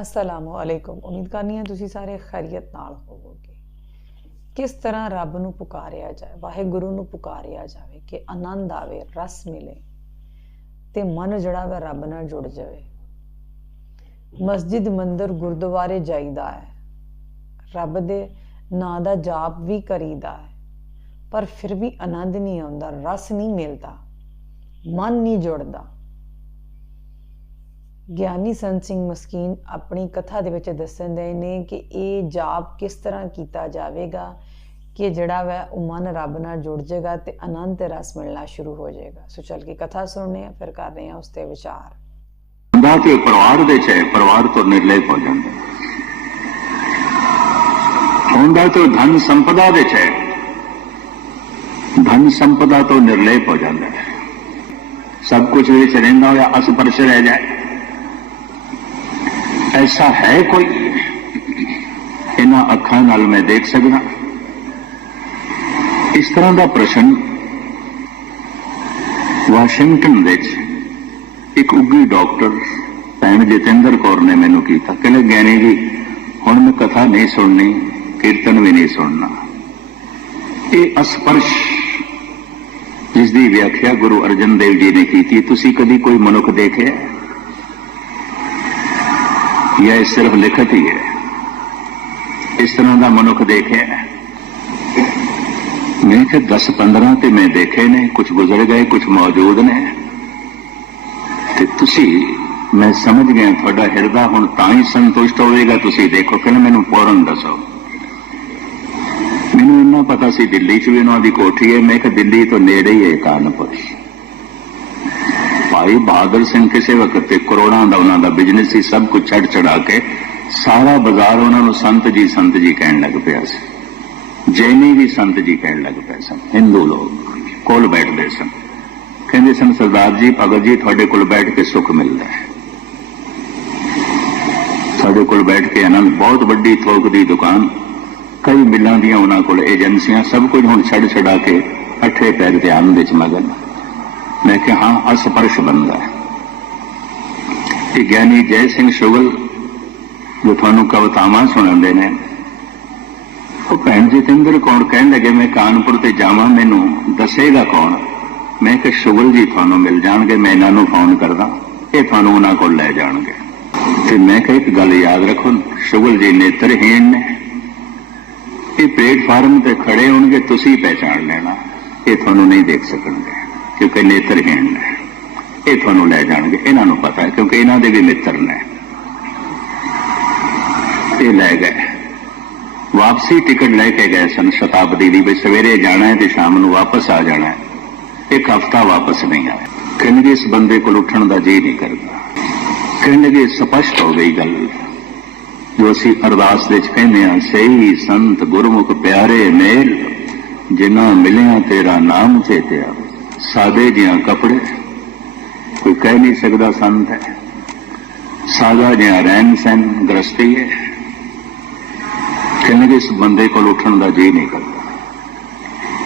ਅਸਲਾਮੁ ਅਲੈਕੁਮ ਉਮੀਦ ਕਰਨੀ ਹੈ ਤੁਸੀਂ ਸਾਰੇ ਖੈਰੀਅਤ ਨਾਲ ਹੋਵੋਗੇ। ਕਿਸ ਤਰ੍ਹਾਂ ਰੱਬ ਨੂੰ ਪੁਕਾਰਿਆ ਜਾਏ, ਵਾਹਿਗੁਰੂ ਨੂੰ ਪੁਕਾਰਿਆ ਜਾਵੇ ਕਿ ਆਨੰਦ ਆਵੇ, ਰਸ ਮਿਲੇ ਤੇ ਮਨ ਜਿਹੜਾ ਵਾ ਰੱਬ ਨਾਲ ਜੁੜ ਜਾਵੇ। ਮਸਜਿਦ ਮੰਦਰ ਗੁਰਦੁਆਰੇ ਜਾਈਦਾ ਹੈ। ਰੱਬ ਦੇ ਨਾਂ ਦਾ ਜਾਪ ਵੀ ਕਰੀਦਾ ਹੈ, ਪਰ ਫਿਰ ਵੀ ਆਨੰਦ ਨਹੀਂ ਆਉਂਦਾ, ਰਸ ਨਹੀਂ ਮਿਲਦਾ, ਮਨ ਨਹੀਂ ਜੁੜਦਾ। ਗਿਆਨੀ ਸੰਤ ਸਿੰਘ ਮਸਕੀਨ ਆਪਣੀ ਕਥਾ ਦੇ ਵਿੱਚ ਦੱਸਦੇ ਨੇ ਕਿ ਇਹ ਜਾਪ ਕਿਸ ਤਰ੍ਹਾਂ ਕੀਤਾ ਜਾਵੇਗਾ ਕਿ ਜਿਹੜਾ ਵੈ ਉਹ ਮਨ ਰੱਬ ਨਾਲ ਜੁੜ ਜਾਏਗਾ ਤੇ ਆਨੰਦ ਰਸ ਮਿਲਣਾ ਸ਼ੁਰੂ ਹੋ ਜਾਏਗਾ। ਸੋ ਚੱਲ ਕੇ ਕਥਾ ਸੁਣਨੇ ਆ, ਫਿਰ ਕਰ ਆ ਉਸ ਤੇ ਵਿਚਾਰ। ਹੁੰਦਾ ਕਿ ਪਰਿਵਾਰ ਦੇ ਚ ਪਰਿਵਾਰ ਤੋਂ ਨਿਰਲੇਪ ਹੋ ਜਾਂਦਾ ਹੁੰਦਾ ਤੇ ਧਨ ਸੰਪਦਾ ਦੇ ਚ ਧਨ ਸੰਪਦਾ ਤੋਂ ਨਿਰਲੇਪ ਹੋ ਜਾਂਦਾ ਸਭ ਕੁਝ ਵਿੱਚ ਰਹਿੰਦਾ ਹੋਇਆ ਅਸਪਰਸ਼ ਰਹਿ ਜਾਏ। ਐਸਾ ਹੈ ਕੋਈ ਇਹਨਾਂ ਅੱਖਾਂ ਨਾਲ ਮੈਂ ਦੇਖ ਸਕਦਾ ਇਸ ਤਰ੍ਹਾਂ ਦਾ ਪ੍ਰਸ਼ਨ ਵਾਸ਼ਿੰਗਟਨ ਵਿੱਚ ਇੱਕ ਉੱਗੀ ਡਾਕਟਰ ਭੈਣ ਜਤਿੰਦਰ ਕੌਰ ਨੇ ਮੈਨੂੰ ਕੀਤਾ ਕਹਿੰਦੇ ਗਿਆਨੀ ਜੀ ਹੁਣ ਮੈਂ ਕਥਾ ਨਹੀਂ ਸੁਣਨੀ ਕੀਰਤਨ ਵੀ ਨਹੀਂ ਸੁਣਨਾ ਇਹ ਅਸਪਰਸ਼ ਜਿਸ ਦੀ ਵਿਆਖਿਆ ਗੁਰੂ ਅਰਜਨ ਦੇਵ ਜੀ ਨੇ ਕੀਤੀ ਤੁਸੀਂ ਕਦੀ ਕੋਈ ਮਨੁੱਖ ਦੇਖਿਆ ਜਾਂ ਇਹ ਸਿਰਫ ਲਿਖਤ ਹੀ ਹੈ। ਇਸ ਤਰ੍ਹਾਂ ਦਾ ਮਨੁੱਖ ਦੇਖਿਆ ਹੈ? ਮੈਂ ਕਿ 10 15 ਤੇ ਮੈਂ ਦੇਖੇ ਨੇ ਕੁਝ ਗੁਜ਼ਰ ਗਏ ਕੁਝ ਮੌਜੂਦ ਨੇ। ਤੇ ਤੁਸੀਂ, ਮੈਂ ਸਮਝ ਗਿਆ, ਤੁਹਾਡਾ ਹਿਰਦਾ ਹੁਣ ਤਾਂ ਹੀ ਸੰਤੁਸ਼ਟ ਹੋਵੇਗਾ, ਤੁਸੀਂ ਦੇਖੋ ਕਿ ਮੈਨੂੰ ਪੂਰਨ ਦੱਸੋ। ਮੈਨੂੰ ਇੰਨਾ ਪਤਾ ਸੀ ਦਿੱਲੀ 'ਚ ਵੀ ਉਹਨਾਂ ਦੀ ਕੋਠੀ ਹੈ, ਮੈਂ ਕਿ ਦਿੱਲੀ ਤੋਂ ਨੇੜੇ ਹੀ ਹੈ ਕਾਨਪੁਰ। ਭਾਈ ਬਹਾਦਰ ਸਿੰਘ ਕਿਸੇ ਵਕਤ ਤੇ ਕਰੋੜਾਂ ਦਾ ਉਹਨਾਂ ਦਾ ਬਿਜ਼ਨਸ ਸੀ, ਸਭ ਕੁਝ ਛੱਡ ਛੜਾ ਕੇ ਸਾਰਾ ਬਾਜ਼ਾਰ ਉਹਨਾਂ ਨੂੰ ਸੰਤ ਜੀ ਸੰਤ ਜੀ ਕਹਿਣ ਲੱਗ ਪਿਆ ਸੀ। ਜੈਨੀ ਵੀ ਸੰਤ ਜੀ ਕਹਿਣ ਲੱਗ ਪਏ ਸਨ ਹਿੰਦੂ ਲੋਕ ਕੋਲ ਬੈਠਦੇ ਸਨ। ਕਹਿੰਦੇ ਸਨ, ਸਰਦਾਰ ਜੀ, ਭਗਤ ਜੀ, ਤੁਹਾਡੇ ਕੋਲ ਬੈਠ ਕੇ ਸੁੱਖ ਮਿਲਦਾ ਹੈ। ਸਾਡੇ ਕੋਲ ਬੈਠ ਕੇ ਆਨੰਦ, ਬਹੁਤ ਵੱਡੀ ਥੋਕ ਦੀ ਦੁਕਾਨ, ਕਈ ਮਿੱਲਾਂ ਦੀਆਂ ਉਹਨਾਂ ਕੋਲ ਏਜੰਸੀਆਂ, ਸਭ ਕੁਝ ਹੁਣ ਛੱਡ ਛਡਾ ਕੇ ਅੱਠੇ ਪੈਰ ਤੇ ਆਨੰਦ ਵਿੱਚ ਮਗਨ। ਮੈਂ ਕਿਹਾ ਹਾਂ ਅਸਪਰਸ਼ ਬੰਦਾ ਇਹ ਗਿਆਨੀ ਜੈ ਸਿੰਘ ਸ਼ੁਗਲ ਜੋ ਤੁਹਾਨੂੰ ਕਵਿਤਾਵਾਂ ਸੁਣਾਉਂਦੇ ਨੇ ਉਹ ਭੈਣ ਜਤਿੰਦਰ ਕੌਣ ਕਹਿਣ ਲੱਗੇ ਮੈਂ ਕਾਨਪੁਰ ਤੇ ਜਾਵਾਂ ਮੈਨੂੰ ਦੱਸੇਗਾ ਕੌਣ ਮੈਂ ਕਿ ਸ਼ੁਗਲ ਜੀ ਤੁਹਾਨੂੰ ਮਿਲ ਜਾਣਗੇ ਮੈਂ ਇਹਨਾਂ ਨੂੰ ਫੋਨ ਕਰਦਾ ਇਹ ਤੁਹਾਨੂੰ ਉਹਨਾਂ ਕੋਲ ਲੈ ਜਾਣਗੇ ਤੇ ਮੈਂ ਕਿਹਾ ਇੱਕ ਗੱਲ ਯਾਦ ਰੱਖੋ ਸ਼ੁਗਲ ਜੀ ਨੇਤਰਹੀਣ ਨੇ ਇਹ ਪਲੇਟਫਾਰਮ ਤੇ ਖੜੇ ਹੋਣਗੇ ਤੁਸੀਂ ਪਹਿਚਾਣ ਲੈਣਾ ਇਹ ਤੁਹਾਨੂੰ ਨਹੀਂ ਦੇਖ ਸਕਣਗੇ ਕਿਉਂਕਿ ਨੇਤਰਹੀਣ ਨੇ। ਇਹ ਤੁਹਾਨੂੰ ਲੈ ਜਾਣਗੇ, ਇਹਨਾਂ ਨੂੰ ਪਤਾ ਹੈ, ਕਿਉਂਕਿ ਇਹਨਾਂ ਦੇ ਵੀ ਮਿੱਤਰ ਨੇ। ਇਹ ਲੈ ਗਏ। ਵਾਪਸੀ ਟਿਕਟ ਲੈ ਕੇ ਗਏ ਸਨ ਸ਼ਤਾਬਦੀ ਦੀ, ਵੀ ਸਵੇਰੇ ਜਾਣਾ ਹੈ ਤੇ ਸ਼ਾਮ ਨੂੰ ਵਾਪਸ ਆ ਜਾਣਾ ਹੈ। ਇੱਕ ਹਫਤਾ ਵਾਪਸ ਨਹੀਂ ਆਇਆ। ਕਹਿੰਦੇ ਇਸ ਬੰਦੇ ਕੋਲ ਉੱਠਣ ਦਾ ਜੀ ਨਹੀਂ ਕਰਦਾ। ਕਹਿੰਦੇ ਸਪਸ਼ਟ ਹੋ ਗਈ ਗੱਲ। ਜੋ ਅਸੀਂ ਅਰਦਾਸ ਵਿੱਚ ਕਹਿੰਦੇ ਹਾਂ, ਸਹੀ ਸੰਤ ਗੁਰਮੁਖ ਪਿਆਰੇ ਮੇਲ, ਜਿਨ੍ਹਾਂ ਮਿਲਿਆ ਤੇਰਾ ਨਾਮ ਚੇਤਿਆ। ਸਾਦੇ ਜਿਹਾ ਕੱਪੜੇ ਕੋਈ ਕਹਿ ਨਹੀਂ ਸਕਦਾ ਸੰਤ ਹੈ। ਸਾਦਾ ਜਿਹਾ ਰਹਿਣ ਸਹਿਣ ਗ੍ਰਸਤੀ ਹੈ। ਕਹਿੰਦੇ ਇਸ ਬੰਦੇ ਕੋਲ ਉੱਠਣ ਦਾ ਜੀ ਨਹੀਂ ਕਰਦਾ।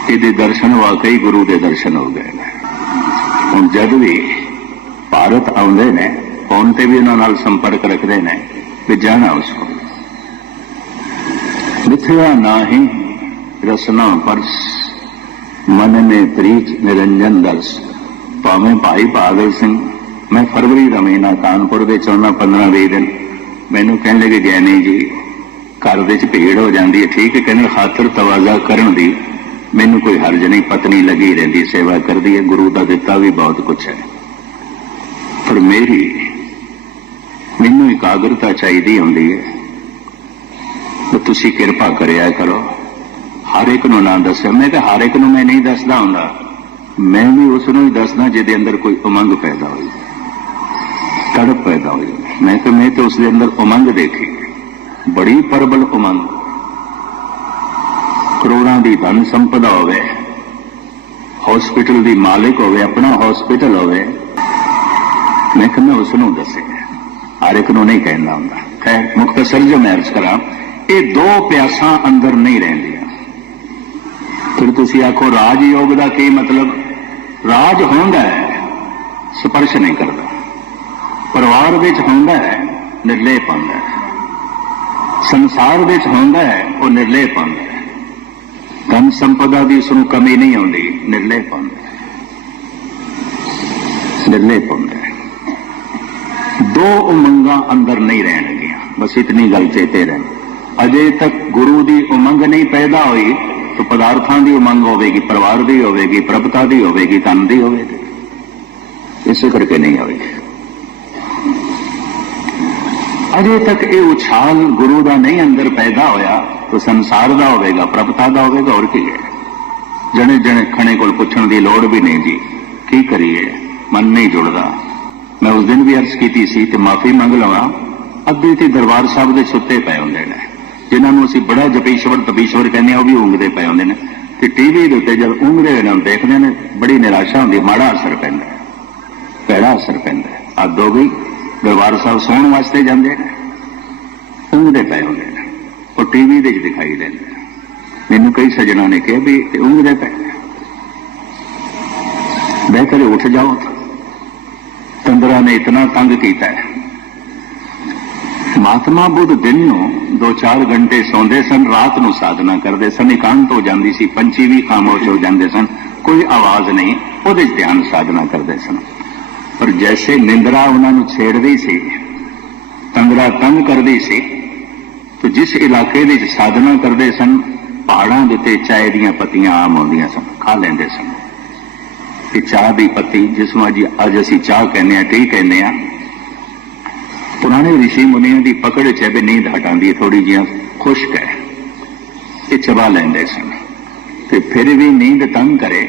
ਇਹਦੇ ਦਰਸ਼ਨ ਵਾਕਈ ਗੁਰੂ ਦੇ ਦਰਸ਼ਨ ਹੋ ਗਏ ਨੇ। ਹੁਣ ਜਦ ਵੀ ਭਾਰਤ ਆਉਂਦੇ ਨੇ, ਫੋਨ ਤੇ ਵੀ ਉਹਨਾਂ ਨਾਲ ਸੰਪਰਕ ਰੱਖਦੇ ਨੇ ਵੀ ਜਾਣਾ ਉਸ ਕੋਲ। ਵਿਥਦਾ ਨਾ ਹੀ ਰਸਨਾ ਪਰਸ। ਮਨ ਨੇ ਪ੍ਰੀਤ ਨਿਰੰਜਨ ਦਰਸ। ਭਾਵੇਂ ਭਾਈ ਪਾਗਲ ਸਿੰਘ, ਮੈਂ ਫਰਵਰੀ ਦਾ ਮਹੀਨਾ ਕਾਨਪੁਰ ਵਿੱਚ ਆਉਣਾ 15 20 ਦਿਨ। ਮੈਨੂੰ ਕਹਿਣ ਲੱਗੇ ਗਿਆਨੀ ਜੀ, ਘਰ ਵਿੱਚ ਭੀੜ ਹੋ ਜਾਂਦੀ ਹੈ, ਠੀਕ ਹੈ, ਕਹਿੰਦੇ ਖਾਤਰ ਤਵਾਜ਼ਾ ਕਰਨ ਦੀ ਮੈਨੂੰ ਕੋਈ ਹਰਜ ਨਹੀਂ, ਪਤਨੀ ਲੱਗੀ ਰਹਿੰਦੀ, ਸੇਵਾ ਕਰਦੀ ਹੈ, ਗੁਰੂ ਦਾ ਦਿੱਤਾ ਵੀ ਬਹੁਤ ਕੁਝ ਹੈ। ਪਰ ਮੇਰੀ, ਮੈਨੂੰ ਇਕਾਗਰਤਾ ਚਾਹੀਦੀ ਹੁੰਦੀ ਹੈ। ਤੁਸੀਂ ਕਿਰਪਾ ਕਰਿਆ ਕਰੋ। ਹਰ ਇੱਕ ਨੂੰ ਨਾ ਦੱਸਿਆ। ਮੈਂ ਕਿ ਹਰ ਇੱਕ ਨੂੰ ਮੈਂ ਨਹੀਂ ਦੱਸਦਾ ਹੁੰਦਾ। ਮੈਂ ਵੀ ਉਸ ਨੂੰ ਹੀ ਦੱਸਦਾ ਜਿਹਦੇ ਅੰਦਰ ਕੋਈ ਉਮੰਗ ਪੈਦਾ ਹੋਈ। ਤੜਪ ਪੈਦਾ ਹੋਈ। ਮੈਂ ਕਿ ਮੈਂ ਤਾਂ ਉਸ ਦੇ ਅੰਦਰ ਉਮੰਗ ਦੇਖੀ। ਬੜੀ ਪਰਬਲ ਉਮੰਗ। ਕਰੋੜਾਂ ਦੀ ਧਨ ਸੰਪਦਾ ਹੋਵੇ ਹਸਪੀਟਲ ਦੀ ਮਾਲਕ ਹੋਵੇ, ਆਪਣਾ ਹਸਪੀਟਲ ਹੋਵੇ। ਮੈਂ ਕਹਿੰਦਾ ਉਸ ਨੂੰ ਦੱਸੇ ਹਰ ਇੱਕ ਨੂੰ ਨਹੀਂ ਕਹਿੰਦਾ ਹੁੰਦਾ। ਖੈਰ ਮੁਖਤਸਰ ਜੋ ਮੈਂ ਅਰਜ਼ ਕਰਾਂ, ਇਹ ਦੋ ਪਿਆਸਾਂ ਅੰਦਰ ਨਹੀਂ ਰਹਿੰਦੀਆਂ। ਫਿਰ ਤੁਸੀਂ ਆਖੋ ਰਾਜਯੋਗ ਦਾ ਕੀ ਮਤਲਬ? ਰਾਜ ਹੁੰਦਾ ਹੈ, ਸਪਰਸ਼ ਨਹੀਂ ਕਰਦਾ। ਪਰਿਵਾਰ ਵਿੱਚ ਹੁੰਦਾ ਹੈ ਨਿਰਲੇ ਪਾਉਂਦਾ ਹੈ। ਸੰਸਾਰ ਵਿੱਚ ਹੁੰਦਾ ਹੈ, ਉਹ ਨਿਰਲੇ ਪਾਉਂਦਾ ਹੈ। ਧਨ ਸੰਪਦਾ ਦੀ ਉਸ ਨੂੰ ਕਮੀ ਨਹੀਂ ਆਉਂਦੀ ਨਿਰਲੇ ਪਾਉਂਦਾ ਹੈ। ਨਿਰਲੇ ਪਾਉਂਦਾ ਹੈ। ਦੋ ਉਮੰਗਾਂ ਅੰਦਰ ਨਹੀਂ ਰਹਿਣਗੀਆਂ, ਬਸ ਇਤਨੀ ਗੱਲ ਚੇਤੇ ਰਹਿਣ। ਅਜੇ ਤੱਕ ਗੁਰੂ ਦੀ ਉਮੰਗ ਨਹੀਂ ਪੈਦਾ ਹੋਈ ਤਾਂ ਪਦਾਰਥਾਂ ਦੀ ਮੰਗ ਹੋਵੇਗੀ, ਪਰਿਵਾਰ ਦੀ ਹੋਵੇਗੀ, ਪ੍ਰਭਤਾ ਦੀ ਹੋਵੇਗੀ, ਧਨ ਦੀ ਹੋਵੇਗੀ। ਇਸੇ ਕਰਕੇ ਨਹੀਂ ਆਵੇਗੀ ਅਜੇ ਤੱਕ ਇਹ ਉਛਾਲ ਗੁਰੂ ਦਾ ਨਹੀਂ ਅੰਦਰ ਪੈਦਾ ਹੋਇਆ, ਤਾਂ ਸੰਸਾਰ ਦਾ ਹੋਵੇਗਾ, ਪ੍ਰਭਤਾ ਦਾ ਹੋਵੇਗਾ, ਹੋਰ ਕੀ ਹੈ? ਜਣੇ ਜਣੇ ਖਣੇ ਕੋਲ ਪੁੱਛਣ ਦੀ ਲੋੜ ਵੀ ਨਹੀਂ ਜੀ। ਕੀ ਕਰੀਏ? ਮਨ ਨਹੀਂ ਜੁੜਦਾ। ਮੈਂ ਉਸ ਦਿਨ ਵੀ ਅਰਜ਼ ਕੀਤੀ ਸੀ ਤੇ ਮਾਫੀ ਮੰਗ ਲਵਾਂ। ਅੱਧੇ ਤੇ ਦਰਬਾਰ ਸਾਹਿਬ ਦੇ ਸੁੱਤੇ ਪਏ ਹੁੰਦੇ ਨੇ। ਜਿਨ੍ਹਾਂ ਨੂੰ ਅਸੀਂ ਬੜਾ ਜਪੀਸ਼ਵਰ, ਤਪੀਸ਼ਵਰ ਕਹਿੰਦੇ ਆ ਉਹ ਵੀ ਉਂਗਦੇ ਪਏ ਹੁੰਦੇ ਨੇ। ਤੇ ਟੀਵੀ ਦੇ ਉੱਤੇ ਜਦ ਉਂਗਦੇ ਨੇ ਉਹਨੂੰ ਦੇਖਦੇ ਨੇ, ਬੜੀ ਨਿਰਾਸ਼ਾ ਹੁੰਦੀ, ਮਾੜਾ ਅਸਰ ਪੈਂਦਾ ਹੈ। ਅਸਰ ਪੈਂਦਾ ਹੈ। ਅੱਧ ਹੋ ਦਰਬਾਰ ਸਾਹਿਬ ਸੌਣ ਵਾਸਤੇ ਜਾਂਦੇ ਨੇ। ਉਂਗਦੇ ਪਏ ਹੁੰਦੇ ਨੇ। ਉਹ ਟੀਵੀ ਦੇ ਵਿੱਚ ਦਿਖਾਈ ਦਿੰਦੇ ਨੇ। ਮੈਨੂੰ ਕਈ ਸੱਜਣਾ ਨੇ ਕਿਹਾ ਵੀ ਤੇ ਉਂਗਦੇ ਪਏ ਨੇ। ਬਿਹਤਰ ਉੱਠ ਜਾਓ ਤੰਦਰਾ ਨੇ ਇਤਨਾ ਤੰਗ ਕੀਤਾ ਹੈ। ਮਹਾਤਮਾ ਬੁੱਧ ਦਿਨ ਨੂੰ 2-4 ਘੰਟੇ ਸੌਂਦੇ ਸਨ, ਰਾਤ ਨੂੰ ਸਾਧਨਾ ਕਰਦੇ ਸਨ, ਇਕਾਂਤ ਹੋ ਜਾਂਦੀ ਸੀ, ਪੰਛੀ ਵੀ ਖਾਮੋਸ਼ ਹੋ ਜਾਂਦੇ ਸਨ, ਕੋਈ ਆਵਾਜ਼ ਨਹੀਂ, ਉਹਦੇ 'ਚ ਧਿਆਨ ਸਾਧਨਾ ਕਰਦੇ ਸਨ। ਪਰ ਜੈਸੇ ਨਿੰਦਰਾ ਉਹਨਾਂ ਨੂੰ ਛੇੜਦੀ ਸੀ, ਤੰਗੜਾ ਤੰਗ ਕਰਦੀ ਸੀ, ਤੇ ਜਿਸ ਇਲਾਕੇ ਦੇ ਵਿੱਚ ਸਾਧਨਾ ਕਰਦੇ ਸਨ, ਪਹਾੜਾਂ ਦੇ ਉੱਤੇ ਚਾਹ ਦੀਆਂ ਪੱਤੀਆਂ ਆਮ ਆਉਂਦੀਆਂ ਸਨ, ਖਾ ਲੈਂਦੇ ਸਨ। ਕਿ ਚਾਹ ਦੀ ਪੱਤੀ, ਜਿਸ ਨੂੰ ਅੱਜ ਅੱਜ ਅਸੀਂ ਚਾਹ ਕਹਿੰਦੇ ਆ ਟੀ ਕਹਿੰਦੇ ਆ ਪੁਰਾਣੇ ઋષਿ ਮੁਨੀਆਂ ਦੀ ਪਕੜ ਚ ਹੈ ਵੀ ਨੀਂਦ ਹਟਾਉਂਦੀ ਹੈ ਥੋੜੀ ਜਿਹੀ ਖੁਸ਼ਕ ਹੈ। ਇਹ ਚਬਾ ਲੈਂਦੇ ਸਨ ਤੇ ਫਿਰ ਵੀ ਨੀਂਦ ਤੰਗ ਕਰੇ,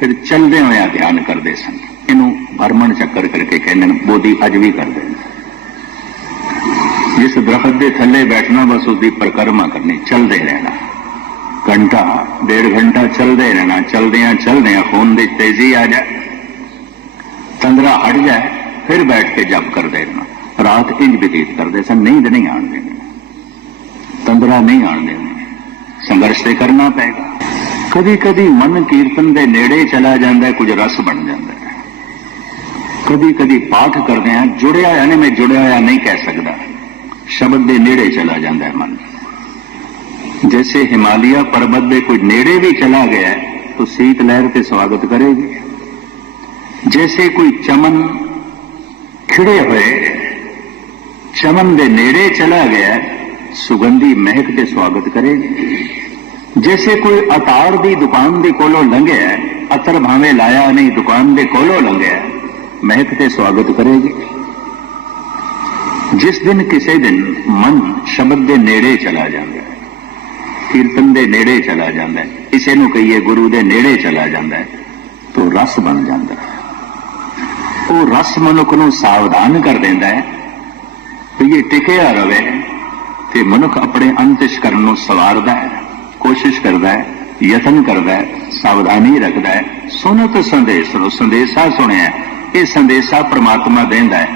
ਫਿਰ ਚਲਦੇ ਹੋਇਆ ਧਿਆਨ ਕਰਦੇ ਸਨ। ਇਹਨੂੰ ਭਰਮਣ ਚੱਕਰ ਕਰਕੇ ਕਹਿੰਦੇ ਨੇ, ਬੋਧੀ ਅੱਜ ਵੀ ਕਰਦੇ ਨੇ ਜਿਸ ਦਰਖਤ ਦੇ ਥੱਲੇ ਬੈਠਣਾ, ਬਸ ਉਹਦੀ ਪਰਿਕਰਮਾ ਕਰਨੀ, ਚਲਦੇ ਰਹਿਣਾ। ਘੰਟਾ, ਡੇਢ ਘੰਟਾ ਚਲਦੇ ਰਹਿਣਾ, ਚਲਦਿਆਂ ਚਲਦਿਆਂ ਖੂਨ ਦੀ ਤੇਜ਼ੀ ਆ ਜਾਏ। ਤੰਦਰਾ ਹਟ ਜਾਏ, ਫਿਰ ਬੈਠ ਕੇ ਜਪ ਕਰਦੇ ਰਹਿਣਾ। ਰਾਤ ਇੰਜ ਬਤੀਤ ਕਰਦੇ ਸਨ ਨੀਂਦ ਨਹੀਂ ਆਣ ਦੇਣੀ ਤੰਦਰਾ ਨਹੀਂ ਆਣ ਦੇਣੀ ਸੰਘਰਸ਼ ਤੇ ਕਰਨਾ ਪਏਗਾ ਕਦੀ ਕਦੀ ਮਨ ਕੀਰਤਨ ਦੇ ਨੇੜੇ ਚਲਾ ਜਾਂਦਾ ਹੈ ਕੁਝ ਰਸ ਬਣ ਜਾਂਦਾ ਹੈ ਕਦੀ ਕਦੀ ਪਾਠ ਕਰਦੇ ਆ ਜੁੜਿਆ ਹੋਇਆ ਨਹੀਂ ਮੈਂ ਜੁੜਿਆ ਹੋਇਆ ਨਹੀਂ ਕਹਿ ਸਕਦਾ ਸ਼ਬਦ ਦੇ ਨੇੜੇ ਚਲਾ ਜਾਂਦਾ ਹੈ ਮਨ जैसे हिमालय पर्वत में कोई नेड़े भी चला गया है तो शीत लहर के स्वागत करेगी जैसे कोई चमन खिड़े हुए ਚਮਨ ਦੇ ਨੇੜੇ ਚਲਾ ਗਿਆ, ਸੁਗੰਧੀ ਮਹਿਕ ਦੇ ਸਵਾਗਤ ਕਰੇ। ਜੈਸੇ ਕੋਈ ਅਤਾਰ ਦੀ ਦੁਕਾਨ ਦੇ ਕੋਲੋਂ ਲੰਘਿਆ, ਅਤਰ ਭਾਵੇਂ ਲਾਇਆ ਨਹੀਂ ਦੁਕਾਨ ਦੇ ਕੋਲੋਂ ਲੰਘਿਆ, ਮਹਿਕ ਤੇ ਸਵਾਗਤ ਕਰੇਗੀ ਜਿਸ ਦਿਨ ਕਿਸੇ ਦਿਨ ਮਨ ਸ਼ਬਦ ਦੇ ਨੇੜੇ ਚਲਾ ਜਾਂਦਾ ਕੀਰਤਨ ਦੇ ਨੇੜੇ ਚਲਾ ਜਾਂਦਾ ਹੈ ਇਸੇ ਨੂੰ ਕਹੀਏ ਗੁਰੂ ਦੇ ਨੇੜੇ ਚਲਾ ਜਾਂਦਾ ਹੈ ਰਸ ਬਣ ਜਾਂਦਾ ਉਹ ਰਸ ਮਨੁੱਖ ਨੂੰ ਸਾਵਧਾਨ ਕਰ ਦਿੰਦਾ ਹੈ ਇਹ ਟਿਕਿਆ ਰਵੇ ਤੇ ਮਨੁੱਖ ਆਪਣੇ ਅੰਤਿਸ਼ ਕਰਨ ਨੂੰ ਸਵਾਰਦਾ ਹੈ, ਕੋਸ਼ਿਸ਼ ਕਰਦਾ ਹੈ, ਯਤਨ ਕਰਦਾ ਹੈ, ਸਾਵਧਾਨੀ ਰੱਖਦਾ ਹੈ, ਸੁਨਤ ਸੰਦੇਸ਼ ਨੂੰ ਸੰਦੇਸ਼ਾ ਸੁਣਿਆ ਇਹ ਸੰਦੇਸ਼ਾ ਪ੍ਰਮਾਤਮਾ ਦਿੰਦਾ ਹੈ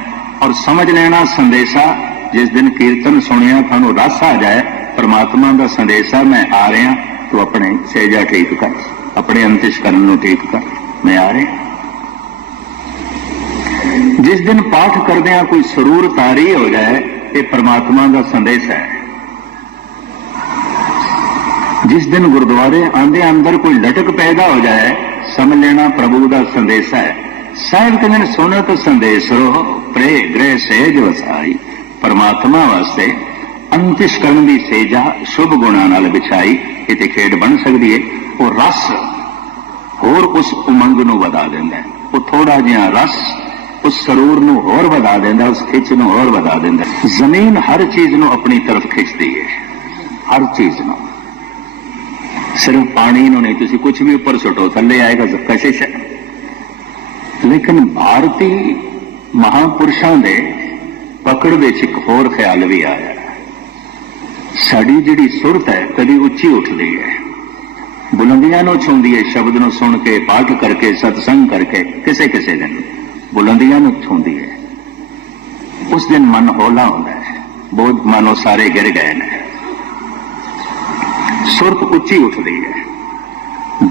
ਔਰ ਸਮਝ ਲੈਣਾ ਸੰਦੇਸ਼ਾ, ਜਿਸ ਦਿਨ ਕੀਰਤਨ ਸੁਣਿਆ ਤੁਹਾਨੂੰ ਰਸ ਆ ਜਾਏ, ਪਰਮਾਤਮਾ ਦਾ ਸੰਦੇਸ਼ਾ ਮੈਂ ਆ ਰਿਹਾ, ਤੂੰ ਆਪਣੇ ਸਹਿਜਾ ਠੀਕ ਕਰ, ਆਪਣੇ ਅੰਤਿਸ਼ ਕਰਨ ਨੂੰ ਠੀਕ ਕਰ, ਮੈਂ ਆ ਰਿਹਾ। ਜਿਸ ਦਿਨ ਪਾਠ ਕਰਦਿਆਂ ਕੋਈ ਸਰੂਰ ਤਾਰੀ ਹੋ ਜਾਏ, ਇਹ ਪਰਮਾਤਮਾ ਦਾ ਸੰਦੇਸ਼ ਹੈ। ਜਿਸ ਦਿਨ ਗੁਰਦੁਆਰੇ ਆਂਦੇ ਅੰਦਰ ਕੋਈ ਲਟਕ ਪੈਦਾ ਹੋ ਜਾਏ, ਸਮਝ ਲੈਣਾ ਪ੍ਰਭੂ ਦਾ ਸੰਦੇਸ਼ ਹੈ। ਸਾਹਿਬ ਕਹਿੰਦੇ ਨੇ, ਸੁਨਤ ਸੰਦੇਸ਼ ਪ੍ਰੇ ਗ੍ਰਹਿ ਸਹਿਜ ਵਸਾਈ, ਪਰਮਾਤਮਾ ਵਾਸਤੇ ਅੰਤਿਸ਼ਕਰਨ ਦੀ ਸੇਜਾ, ਸ਼ੁਭ ਗੁਣਾਂ ਨਾਲ ਵਿਛਾਈ ਇਹ ਤੇ ਖੇਡ ਬਣ ਸਕਦੀ ਹੈ ਉਹ ਰਸ ਹੋਰ ਉਸ ਉਮੰਗ ਨੂੰ ਵਧਾ ਦਿੰਦਾ ਉਹ ਥੋੜਾ ਜਿਹਾ ਰਸ ਉਸ ਸਰੂਰ ਨੂੰ ਹੋਰ ਵਧਾ ਦਿੰਦਾ, ਉਸ ਖਿੱਚ ਨੂੰ ਹੋਰ ਵਧਾ ਦਿੰਦਾ। ਜ਼ਮੀਨ ਹਰ ਚੀਜ਼ ਨੂੰ ਆਪਣੀ ਤਰਫ ਖਿੱਚਦੀ ਹੈ। ਹਰ ਚੀਜ਼ ਨੂੰ। ਸਿਰਫ ਪਾਣੀ ਨੂੰ ਨਹੀਂ, ਤੁਸੀਂ ਕੁਝ ਵੀ ਉੱਪਰ ਸੁੱਟੋ, ਥੱਲੇ ਆਏਗਾ ਕਸ਼ਿਸ਼ ਹੈ। ਲੇਕਿਨ ਭਾਰਤੀ ਮਹਾਪੁਰਸ਼ਾਂ ਦੇ ਪਕੜ ਵਿੱਚ ਇੱਕ ਹੋਰ ਖਿਆਲ ਵੀ ਆਇਆ। ਸਾਡੀ ਜਿਹੜੀ ਸੁਰਤ ਹੈ, ਕਦੀ ਉੱਚੀ ਉੱਠਦੀ ਹੈ। ਬੁਲੰਦੀਆਂ ਨੂੰ ਛੂੰਦੀ ਹੈ, ਸ਼ਬਦ ਨੂੰ ਸੁਣ ਕੇ, ਪਾਠ ਕਰਕੇ, ਸਤਸੰਗ ਕਰਕੇ ਕਿਸੇ ਕਿਸੇ ਦਿਨ। ਬੁਲੰਦੀਆਂ ਨੂੰ ਛੂੰਦੀ ਹੈ। ਉਸ ਦਿਨ ਮਨ ਹੋਲਾ ਹੁੰਦਾ ਹੈ। ਬਹੁਤ ਮਾਨੋ ਸਾਰੇ ਗਿਰ ਗਏ ਨੇ। ਸੁਰਤ ਉੱਚੀ ਉੱਠਦੀ ਹੈ।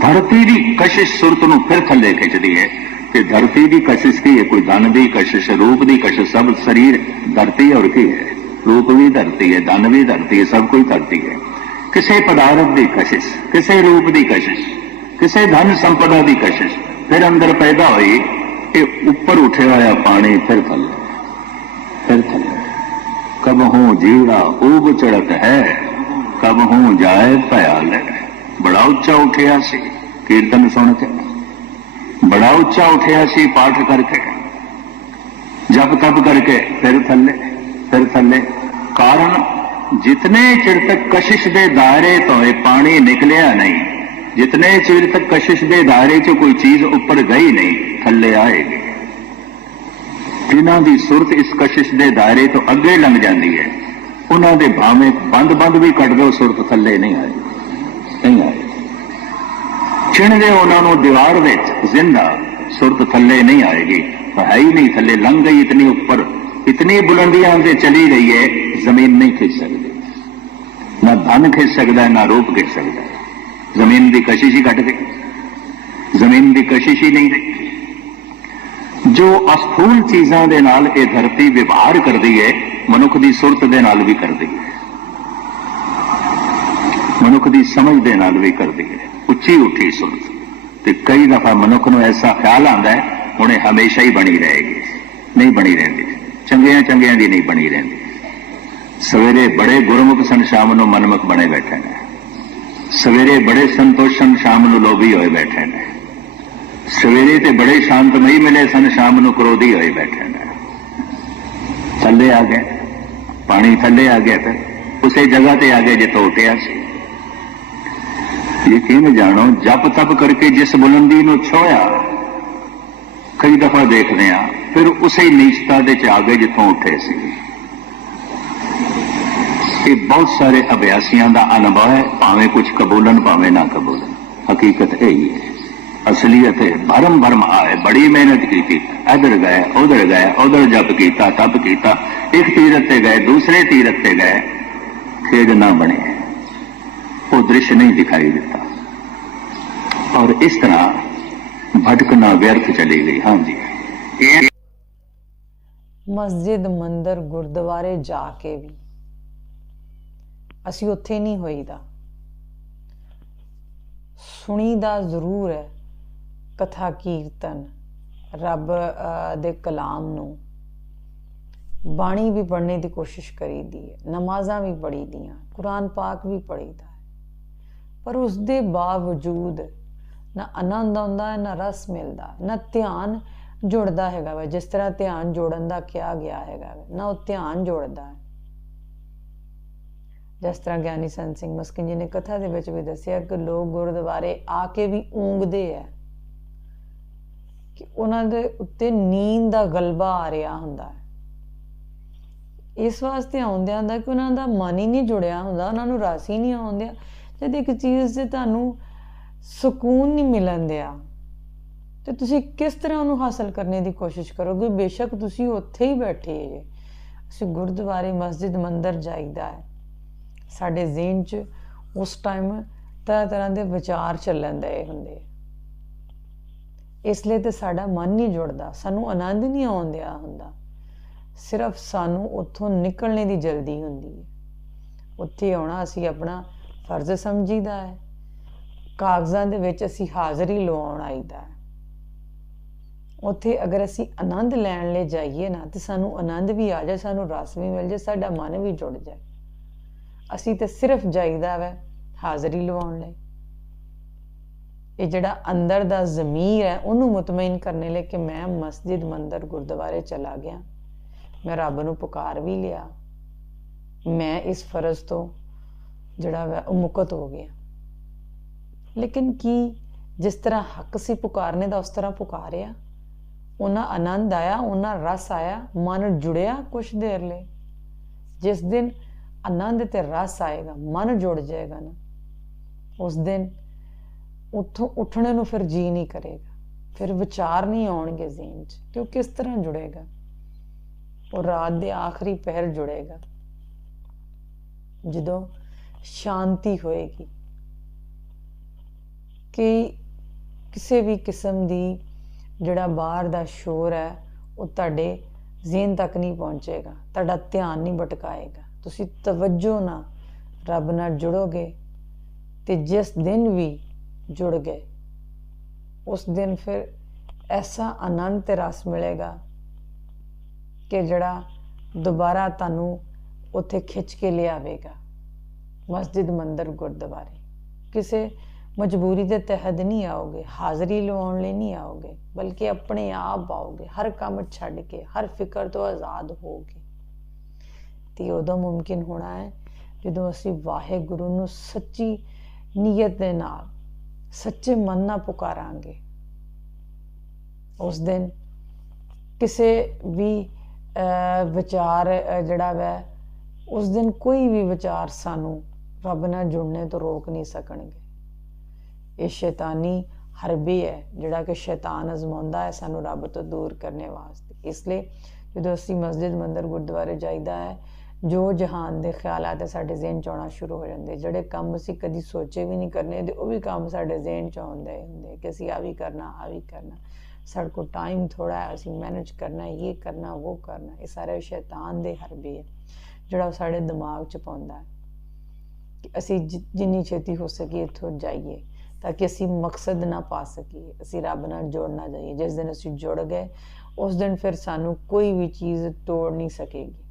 ਧਰਤੀ ਦੀ ਕਸ਼ਿਸ਼ ਸੁਰਤ ਨੂੰ ਫਿਰ ਥੱਲੇ ਖਿੱਚਦੀ ਹੈ। ਤੇ ਧਰਤੀ ਦੀ ਕਸ਼ਿਸ਼ ਕੀ ਹੈ? ਕੋਈ ਧਨ ਦੀ ਕਸ਼ਿਸ਼, ਰੂਪ ਦੀ ਕਸ਼ਿਸ਼, ਸਭ ਸਰੀਰ, ਧਰਤੀ ਔਰ ਕੀ ਹੈ? ਰੂਪ ਵੀ ਧਰਤੀ ਹੈ, ਧਨ ਵੀ ਧਰਤੀ ਹੈ, ਸਭ ਕੁਝ ਧਰਤੀ ਹੈ। ਕਿਸੇ ਪਦਾਰਥ ਦੀ ਕਸ਼ਿਸ਼, ਕਿਸੇ ਰੂਪ ਦੀ ਕਸ਼ਿਸ਼, ਕਿਸੇ ਧਨ ਸੰਪਦਾ ਦੀ ਕਸ਼ਿਸ਼, ਫਿਰ ਅੰਦਰ ਪੈਦਾ ਹੋਈ ਇਹ ਉੱਪਰ ਉੱਠਿਆ ਆ ਪਾਣੀ, ਫਿਰ ਥੱਲੇ। ਫਿਰ ਥੱਲੇ। ਕਬ ਹੋ ਜੀੜਾ ਉਹ ਚੜਤ ਹੈ, ਕਬ ਹੋ ਜਾਏ ਭਇਆ ਲੈ ਬੜਾ ਉੱਚਾ ਉੱਠਿਆ ਸੀ, ਕੀਰਤਨ ਸੁਣ ਕੇ। ਬੜਾ ਉੱਚਾ ਉੱਠਿਆ ਸੀ, ਪਾਠ ਕਰਕੇ। ਜਪ ਤਪ ਕਰਕੇ, ਫਿਰ ਥੱਲੇ ਫਿਰ ਥੱਲੇ। ਕਾਰਨ, ਜਿਤਨੇ ਚਿਰ ਤੱਕ ਕਸ਼ਿਸ਼ ਦੇ ਦਾਇਰੇ ਤੋਂ ਇਹ ਪਾਣੀ ਨਿਕਲਿਆ ਨਹੀਂ, ਜਿਤਨੇ ਚਿਰ ਤੱਕ ਕਸ਼ਿਸ਼ ਦੇ ਦਾਇਰੇ 'ਚ ਕੋਈ ਚੀਜ਼ ਉੱਪਰ ਗਈ ਨਹੀਂ ਥੱਲੇ ਆਏਗੀ। ਜਿਨ੍ਹਾਂ ਦੀ ਸੁਰਤ ਇਸ ਕਸ਼ਿਸ਼ ਦੇ ਦਾਇਰੇ ਤੋਂ ਅੱਗੇ ਲੰਘ ਜਾਂਦੀ ਹੈ, ਉਹਨਾਂ ਦੇ ਭਾਵੇਂ ਬੰਦ-ਬੰਦ ਵੀ ਕੱਢ ਦਿਓ, ਸੁਰਤ ਥੱਲੇ ਨਹੀਂ ਆਏ ਨਹੀਂ ਆਏ ਚਿਣਦੇ ਉਹਨਾਂ ਨੂੰ ਦੀਵਾਰ ਵਿੱਚ ਜ਼ਿੰਦਾ, ਸੁਰਤ ਥੱਲੇ ਨਹੀਂ ਆਏਗੀ। ਹੈ ਹੀ ਨਹੀਂ ਥੱਲੇ, ਲੰਘ ਗਈ ਇਤਨੀ ਉੱਪਰ। ਇਤਨੀ ਬੁਲੰਦੀਆਂ ਤੇ ਚਲੀ ਗਈ ਹੈ, ਜ਼ਮੀਨ ਨਹੀਂ ਖਿੱਚ ਸਕਦੀ। ਨਾ ਧਨ ਖਿੱਚ ਸਕਦਾ, ਨਾ ਰੂਪ ਖਿੱਚ ਸਕਦਾ। ਜ਼ਮੀਨ ਦੀ ਕਸ਼ਿਸ਼ ਹੀ ਕੱਟ ਗਈ। ਜ਼ਮੀਨ ਦੀ ਕਸ਼ਿਸ਼ ਹੀ ਨਹੀਂ ਰਹੀ। ਜੋ ਅਸਥੂਲ ਚੀਜ਼ਾਂ ਦੇ ਨਾਲ ਇਹ ਧਰਤੀ ਵਿਵਹਾਰ ਕਰਦੀ ਹੈ, ਮਨੁੱਖ ਦੀ ਸੁਰਤ ਦੇ ਨਾਲ ਵੀ ਕਰਦੀ ਹੈ। ਮਨੁੱਖ ਦੀ ਸਮਝ ਦੇ ਨਾਲ ਵੀ ਕਰਦੀ ਹੈ। ਉੱਚੀ ਉੱਠੀ ਸੁਰਤ। ਤੇ ਕਈ ਦਫਾ ਮਨੁੱਖ ਨੂੰ ਐਸਾ ਖਿਆਲ ਆਉਂਦਾ ਹੈ, ਹੁਣ ਇਹ ਹਮੇਸ਼ਾ ਹੀ ਬਣੀ ਰਹੇਗੀ। ਨਹੀਂ ਬਣੀ ਰਹਿੰਦੀ। ਚੰਗਿਆਂ ਚੰਗਿਆਂ ਦੀ ਨਹੀਂ ਬਣੀ ਰਹਿੰਦੀ। ਸਵੇਰੇ ਬੜੇ ਗੁਰਮੁਖ ਸਨ, ਸ਼ਾਮ ਨੂੰ ਮਨਮੁਖ ਬਣੇ ਬੈਠੇ ਨੇ। ਸਵੇਰੇ ਬੜੇ ਸੰਤੋਸ਼ਨ ਸ਼ਾਮ ਨੂੰ ਲੋਭੀ ਹੋਏ ਬੈਠੇ ਨੇ। ਸਵੇਰੇ ਤੇ ਬੜੇ ਸ਼ਾਂਤਮਈ ਮਿਲੇ ਸਨ, ਸ਼ਾਮ ਨੂੰ ਕ੍ਰੋਧੀ ਹੋਏ ਬੈਠੇ ਨੇ। ਥੱਲੇ ਆ ਗਏ। ਪਾਣੀ ਥੱਲੇ ਆ ਗਿਆ ਫਿਰ ਉਸੇ ਜਗ੍ਹਾ ਤੇ ਆ ਗਏ ਜਿੱਥੋਂ ਉੱਠਿਆ ਸੀ। ਯਕੀਨ ਜਾਣੋ, ਜਪ ਤਪ ਕਰਕੇ ਜਿਸ ਬੁਲੰਦੀ ਨੂੰ ਛੋਇਆ ਕਈ ਦਫਾ ਦੇਖਦੇ ਆ ਫਿਰ ਉਸੇ ਨੀਚਤਾ ਦੇ ਚ ਆ ਗਏ ਜਿੱਥੋਂ ਉੱਠੇ ਸੀ। ਇਹ ਬਹੁਤ ਸਾਰੇ ਅਭਿਆਸੀਆਂ ਦਾ ਅਨੁਭਵ ਹੈ, ਭਾਵੇਂ ਕੁਝ ਕਬੂਲਨ ਭਾਵੇਂ ਨਾ ਕਬੂਲਨ ਹਕੀਕਤ ਇਹ ਹੀ ਹੈ। ਅਸਲੀਅਤ ਹੈ, ਭਰਮ ਭਰਮ ਆਏ, ਬੜੀ ਮਿਹਨਤ ਕੀਤੀ, ਇਧਰ ਗਏ, ਉਧਰ ਗਏ, ਉਧਰ ਜਪ ਕੀਤਾ, ਤਪ ਕੀਤਾ, ਇੱਕ ਤੀਰਥ ਤੇ ਗਏ, ਦੂਸਰੇ ਤੀਰਥ ਤੇ ਗਏ, ਖੇਡ ਨਾ ਬਣੇ। ਉਹ ਦ੍ਰਿਸ਼ ਨਹੀਂ ਦਿਖਾਈ ਦਿੱਤਾ। ਔਰ ਇਸ ਤਰ੍ਹਾਂ ਭਟਕਣਾ ਵਿਅਰਥ ਚਲੀ ਗਈ ਹਾਂਜੀ ਇਹ ਮਸਜਿਦ, ਮੰਦਰ, ਗੁਰਦੁਆਰੇ ਜਾ ਕੇ ਵੀ। ਅਸੀਂ ਉੱਥੇ ਨਹੀਂ ਹੋਈਦਾ। ਸੁਣੀਦਾ ਜ਼ਰੂਰ ਹੈ। ਕਥਾ ਕੀਰਤਨ ਰੱਬ ਦੇ ਕਲਾਮ ਨੂੰ। ਬਾਣੀ ਵੀ ਪੜ੍ਹਨੇ ਦੀ ਕੋਸ਼ਿਸ਼ ਕਰੀਦੀ ਹੈ ਨਮਾਜ਼ਾਂ ਵੀ ਪੜ੍ਹੀਦੀਆਂ ਕੁਰਾਨ ਪਾਕ ਵੀ ਪੜ੍ਹੀਦਾ ਹੈ। ਪਰ ਉਸ ਦੇ ਬਾਵਜੂਦ ਨਾ ਆਨੰਦ ਆਉਂਦਾ ਹੈ ਨਾ ਰਸ ਮਿਲਦਾ ਨਾ ਧਿਆਨ ਜੁੜਦਾ ਹੈਗਾ ਵਾ। ਜਿਸ ਤਰ੍ਹਾਂ ਧਿਆਨ ਜੋੜਨ ਦਾ ਕਿਹਾ ਗਿਆ ਹੈਗਾ ਵਾ, ਨਾ ਉਹ ਧਿਆਨ ਜੁੜਦਾ ਹੈ। ਜਿਸ ਤਰ੍ਹਾਂ ਗਿਆਨੀ ਸੰਤ ਸਿੰਘ ਮਸਕਿਨ ਜੀ ਨੇ ਕਥਾ ਦੇ ਵਿੱਚ ਵੀ ਦੱਸਿਆ ਕਿ ਲੋਕ ਗੁਰਦੁਆਰੇ ਆ ਕੇ ਵੀ ਊਂਗਦੇ ਆ ਕਿ ਉਹਨਾਂ ਦੇ ਉੱਤੇ ਨੀਂਦ ਦਾ ਗਲਬਾ ਆ ਰਿਹਾ ਹੁੰਦਾ ਹੈ। ਇਸ ਵਾਸਤੇ ਆਉਂਦਿਆਂ ਦਾ ਕਿ ਉਹਨਾਂ ਦਾ ਮਨ ਹੀ ਨਹੀਂ ਜੁੜਿਆ ਹੁੰਦਾ, ਉਹਨਾਂ ਨੂੰ ਰਸ ਹੀ ਨਹੀਂ ਆਉਂਦਿਆ। ਜਦ ਇੱਕ ਚੀਜ਼ ਤੇ ਤੁਹਾਨੂੰ ਸਕੂਨ ਨਹੀਂ ਮਿਲਣ ਦਿਆ, ਤੇ ਤੁਸੀਂ ਕਿਸ ਤਰ੍ਹਾਂ ਉਹਨੂੰ ਹਾਸਲ ਕਰਨ ਦੀ ਕੋਸ਼ਿਸ਼ ਕਰੋਗੇ? ਬੇਸ਼ੱਕ ਤੁਸੀਂ ਉੱਥੇ ਹੀ ਬੈਠੇ ਜੇ। ਅਸੀਂ ਗੁਰਦੁਆਰੇ ਮਸਜਿਦ ਮੰਦਰ ਜਾਈਦਾ ਹੈ। ਸਾਡੇ ਜ਼ਿਹਨ 'ਚ ਉਸ ਟਾਈਮ ਤਰ੍ਹਾਂ ਤਰ੍ਹਾਂ ਦੇ ਵਿਚਾਰ ਚੱਲਣ ਦੇ ਹੁੰਦੇ ਇਸ ਲਈ ਤੇ ਸਾਡਾ ਮਨ ਨਹੀਂ ਜੁੜਦਾ, ਸਾਨੂੰ ਆਨੰਦ ਨਹੀਂ ਆਉਂਦਿਆ ਹੁੰਦਾ। ਸਿਰਫ ਸਾਨੂੰ ਉੱਥੋਂ ਨਿਕਲਣੇ ਦੀ ਜਲਦੀ ਹੁੰਦੀ ਹੈ। ਉੱਥੇ ਆਉਣਾ ਅਸੀਂ ਆਪਣਾ ਫਰਜ਼ ਸਮਝੀਦਾ ਹੈ। ਕਾਗਜ਼ਾਂ ਦੇ ਵਿੱਚ ਅਸੀਂ ਹਾਜ਼ਰੀ ਲਵਾਉਣ ਆਈਦਾ ਹੈ। ਉੱਥੇ ਅਗਰ ਅਸੀਂ ਆਨੰਦ ਲੈਣ ਲਈ ਜਾਈਏ ਨਾ, ਤੇ ਸਾਨੂੰ ਆਨੰਦ ਵੀ ਆ ਜਾਏ, ਸਾਨੂੰ ਰਸ ਵੀ ਮਿਲ ਜਾਏ, ਸਾਡਾ ਮਨ ਵੀ ਜੁੜ ਜਾਏ। ਅਸੀਂ ਤੇ ਸਿਰਫ ਜਾਈਦਾ ਵੈ ਹਾਜ਼ਰੀ ਲਵਾਉਣ ਲਈ। ਇਹ ਜਿਹੜਾ ਅੰਦਰ ਦਾ ਜ਼ਮੀਰ ਹੈ, ਉਹਨੂੰ ਮੁਤਮਈਨ ਕਰਨੇ ਲਈ ਕਿ ਮੈਂ ਮਸਜਿਦ ਮੰਦਰ ਗੁਰਦੁਆਰੇ ਚਲਾ ਗਿਆ। ਮੈਂ ਰੱਬ ਨੂੰ ਪੁਕਾਰ ਵੀ ਲਿਆ। ਮੈਂ ਇਸ ਫਰਜ਼ ਤੋਂ ਜਿਹੜਾ ਵੈ, ਉਹ ਮੁਕਤ ਹੋ ਗਿਆ। ਲੇਕਿਨ ਕੀ ਜਿਸ ਤਰ੍ਹਾਂ ਹੱਕ ਸੀ ਪੁਕਾਰਨੇ ਦਾ, ਉਸ ਤਰ੍ਹਾਂ ਪੁਕਾਰਿਆ? ਉਹਨਾਂ ਆਨੰਦ ਆਇਆ, ਉਹਨਾਂ ਰਸ ਆਇਆ, ਮਨ ਜੁੜਿਆ ਕੁਛ ਦੇਰ ਲਈ। ਜਿਸ ਦਿਨ ਆਨੰਦ ਤੇ ਰਸ ਆਏਗਾ, ਮਨ ਜੁੜ ਜਾਏਗਾ ਨਾ, ਉਸ ਦਿਨ ਉੱਥੋਂ ਉੱਠਣੇ ਨੂੰ ਫਿਰ ਜੀ ਨਹੀਂ ਕਰੇਗਾ। ਫਿਰ ਵਿਚਾਰ ਨਹੀਂ ਆਉਣਗੇ ਜ਼ਿਹਨ 'ਚ ਕਿ ਉਹ ਕਿਸ ਤਰ੍ਹਾਂ ਜੁੜੇਗਾ। ਉਹ ਰਾਤ ਦੇ ਆਖਰੀ ਪਹਿਰ ਜੁੜੇਗਾ। ਜਦੋਂ ਸ਼ਾਂਤੀ ਹੋਏਗੀ ਕਿ ਕਿਸੇ ਵੀ ਕਿਸਮ ਦੀ ਜਿਹੜਾ ਬਾਹਰ ਦਾ ਸ਼ੋਰ ਹੈ, ਉਹ ਤੁਹਾਡੇ ਜ਼ਿਹਨ ਤੱਕ ਨਹੀਂ ਪਹੁੰਚੇਗਾ। ਤੁਹਾਡਾ ਧਿਆਨ ਨਹੀਂ ਭਟਕਾਏਗਾ। ਤੁਸੀਂ ਤਵੱਜੋ ਨਾਲ ਰੱਬ ਨਾਲ ਜੁੜੋਗੇ ਤੇ ਜਿਸ ਦਿਨ ਵੀ ਜੁੜ ਗਏ। ਉਸ ਦਿਨ ਫਿਰ ਐਸਾ ਆਨੰਦ ਤੇ ਰਸ ਮਿਲੇਗਾ ਕਿ ਜਿਹੜਾ ਦੁਬਾਰਾ ਤੁਹਾਨੂੰ ਉੱਥੇ ਖਿੱਚ ਕੇ ਲਿਆਵੇਗਾ। ਮਸਜਿਦ ਮੰਦਰ ਗੁਰਦੁਆਰੇ। ਕਿਸੇ ਮਜਬੂਰੀ ਦੇ ਤਹਿਤ ਨਹੀਂ ਆਓਗੇ, ਹਾਜ਼ਰੀ ਲਵਾਉਣ ਲਈ ਨਹੀਂ ਆਓਗੇ, ਬਲਕਿ ਆਪਣੇ ਆਪ ਆਓਗੇ, ਹਰ ਕੰਮ ਛੱਡ ਕੇ, ਹਰ ਫਿਕਰ ਤੋਂ ਆਜ਼ਾਦ ਹੋ ਕੇ ਤੇ ਉਦੋਂ ਮੁਮਕਿਨ ਹੋਣਾ ਹੈ ਜਦੋਂ ਅਸੀਂ ਵਾਹਿਗੁਰੂ ਨੂੰ ਸੱਚੀ ਨੀਅਤ ਦੇ ਨਾਲ ਸੱਚੇ ਮਨ ਨਾਲ ਪੁਕਾਰਾਂਗੇ। ਉਸ ਦਿਨ ਕਿਸੇ ਵੀ ਵਿਚਾਰ ਜਿਹੜਾ ਵੈ, ਉਸ ਦਿਨ ਕੋਈ ਵੀ ਵਿਚਾਰ ਸਾਨੂੰ ਰੱਬ ਨਾਲ ਜੁੜਨੇ ਤੋਂ ਰੋਕ ਨਹੀਂ ਸਕਣਗੇ। ਇਹ ਸ਼ੈਤਾਨੀ ਹਰਬੀ ਹੈ, ਜਿਹੜਾ ਕਿ ਸ਼ੈਤਾਨ ਅਜ਼ਮਾਉਂਦਾ ਹੈ ਸਾਨੂੰ ਰੱਬ ਤੋਂ ਦੂਰ ਕਰਨੇ ਵਾਸਤੇ। ਇਸ ਲਈ ਜਦੋਂ ਅਸੀਂ ਮਸਜਿਦ ਮੰਦਰ ਗੁਰਦੁਆਰੇ ਜਾਈਦਾ ਹੈ ਜੋ ਜਹਾਨ ਦੇ ਖਿਆਲਾਤ ਹੈ ਸਾਡੇ ਜ਼ਿਹਨ ਚ ਆਉਣਾ ਸ਼ੁਰੂ ਹੋ ਜਾਂਦੇ, ਜਿਹੜੇ ਕੰਮ ਅਸੀਂ ਕਦੀ ਸੋਚੇ ਵੀ ਨਹੀਂ ਕਰਨੇ ਤੇ ਉਹ ਵੀ ਕੰਮ ਸਾਡੇ ਜ਼ਿਹਨ ਚ ਆਉਂਦੇ ਹੁੰਦੇ ਕਿ ਅਸੀਂ ਆ ਵੀ ਕਰਨਾ ਆ ਵੀ ਕਰਨਾ। ਸਾਡੇ ਕੋਲ ਟਾਈਮ ਥੋੜਾ ਹੈ, ਅਸੀਂ ਮੈਨੇਜ ਕਰਨਾ, ਇਹ ਕਰਨਾ, ਉਹ ਕਰਨਾ, ਇਹ ਸਾਰੇ ਸ਼ੈਤਾਨ ਦੇ ਹਰਬੇ ਹੈ ਜਿਹੜਾ ਉਹ ਸਾਡੇ ਦਿਮਾਗ ਚ ਪਾਉਂਦਾ ਹੈ। ਕਿ ਅਸੀਂ ਜਿ- ਜਿੰਨੀ ਛੇਤੀ ਹੋ ਸਕੇ ਇੱਥੋਂ ਜਾਈਏ, ਤਾਂ ਕਿ ਅਸੀਂ ਮਕਸਦ ਨਾ ਪਾ ਸਕੀਏ, ਅਸੀਂ ਰੱਬ ਨਾਲ ਜੁੜ ਨਾ ਜਾਈਏ। ਜਿਸ ਦਿਨ ਅਸੀਂ ਜੁੜ ਗਏ, ਉਸ ਦਿਨ ਫਿਰ ਸਾਨੂੰ ਕੋਈ ਵੀ ਚੀਜ਼ ਤੋੜ ਨਹੀਂ ਸਕੇਗੀ।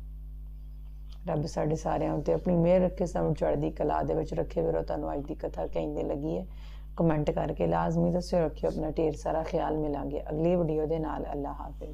ਰੱਬ ਸਾਡੇ ਸਾਰਿਆਂ ਉੱਤੇ ਆਪਣੀ ਮਿਹਰ ਰੱਖੇ, ਸਾਨੂੰ ਚੜ੍ਹਦੀ ਕਲਾ ਦੇ ਵਿੱਚ ਰੱਖੇ ਵੀਰੋ ਤੁਹਾਨੂੰ ਅੱਜ ਦੀ ਕਥਾ ਕਹਿੰਦੇ ਲੱਗੀ ਹੈ। ਕਮੈਂਟ ਕਰਕੇ ਲਾਜ਼ਮੀ ਦੱਸਿਓ, ਰੱਖਿਓ, ਆਪਣਾ ਢੇਰ ਸਾਰਾ ਖਿਆਲ ਮਿਲਾਂਗੇ ਅਗਲੀ ਵੀਡੀਓ ਦੇ ਨਾਲ। ਅੱਲਾ ਹਾਫਿਜ਼।